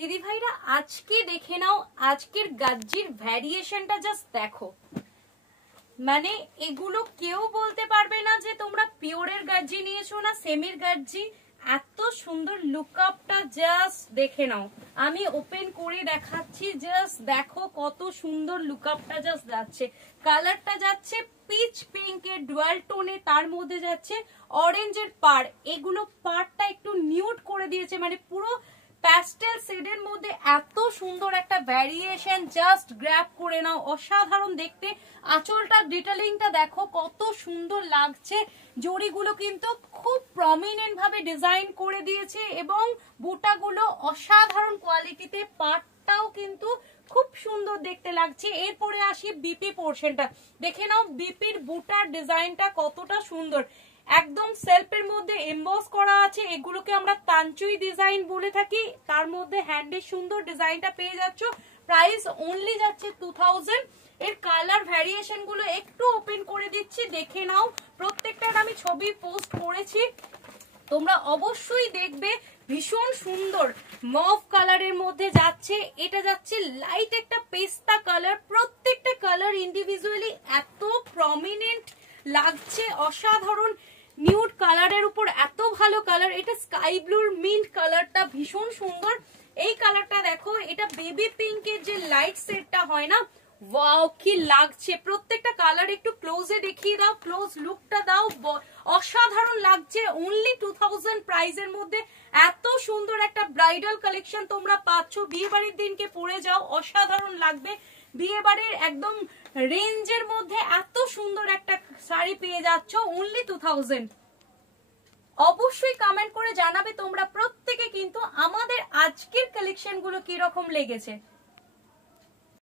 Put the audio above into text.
দিদি ভাইরা আজকে দেখে নাও আজকের গাজ্জির ভ্যারিয়েশনটা জাস্ট দেখো। মানে এগুলো কেউ বলতে পারবে না যে তোমরা পিওরের গাজ্জি নিয়েছো না সেমির গাজ্জি। এত সুন্দর লুকআপটা জাস্ট দেখে নাও। আমি ওপেন করে দেখাচ্ছি, জাস্ট দেখো কত সুন্দর লুকআপটা জাস্ট যাচ্ছে। কালারটা যাচ্ছে পিচ পিঙ্কের ডুয়াল টোনে, তার মধ্যে যাচ্ছে অরেঞ্জের পার। এগুলো পারটা একটু নিউড করে দিয়েছে, মানে পুরো প্যাস্টেল শেডের মধ্যে এত সুন্দর একটা ভ্যারিয়েশন। জাস্ট গ্র্যাব করে নাও, অসাধারণ দেখতে। আঁচলটা ডিটেলিংটা দেখো কত সুন্দর লাগছে। জড়িগুলো কিন্তু খুব প্রমিনেন্ট ভাবে ডিজাইন করে দিয়েছে এবং বুটাগুলো অসাধারণ কোয়ালিটিতে। পাটটাও কিন্তু খুব সুন্দর দেখতে লাগছে। এরপরে আসি বিপি পোর্শনটা, দেখে নাও বিপির বুটার ডিজাইনটা কতটা সুন্দর। একদম সেলফের মধ্যে এমবস করা আছে, এগুলোকে আমরা তানচুই ডিজাইন বলে থাকি। তার মধ্যে হ্যান্ডের সুন্দর ডিজাইনটা পেয়ে যাচ্ছ। প্রাইস অনলি যাচ্ছে 2000। এর কালার ভ্যারিয়েশন গুলো একটু ওপেন করে দিচ্ছি, দেখে নাও। প্রত্যেকটার আমি ছবি পোস্ট করেছি, তোমরা অবশ্যই দেখবে। ভীষণ সুন্দর মভ কালারের মধ্যে যাচ্ছে, এটা যাচ্ছে লাইট একটা পেস্তা কালার। প্রত্যেকটা কালার ইন্ডিভিজুয়ালি এত প্রমিনেন্ট লাগছে, অসাধারণ। নিউড কালারের উপর এত ভালো কালার। এটা স্কাই ব্লুর মিন্ট কালারটা ভীষণ সুন্দর। এই কালারটা দেখো, এটা বেবি পিঙ্কের যে লাইট সেটটা হয় না, ওয়াও কি লাগছে। প্রত্যেকটা কালার একটু ক্লোজে দেখিয়ে দাও, ক্লোজ লুকটা দাও, অসাধারণ লাগছে। অনলি 2000 প্রাইসের মধ্যে এত সুন্দর একটা ব্রাইডাল কালেকশন তোমরা পাচ্ছ। বিয়ে বাড়ির দিনকে পরে যাও, অসাধারণ লাগবে। বিয়ে বাড়ির একদম রেঞ্জের মধ্যে এত সুন্দর একটা শাড়ি পেয়ে যাচ্ছ অনলি 2000। অবশ্যই কমেন্ট করে জানাবে তোমরা প্রত্যেকে কিন্তু আমাদের আজকের কালেকশন গুলো কিরকম লেগেছে।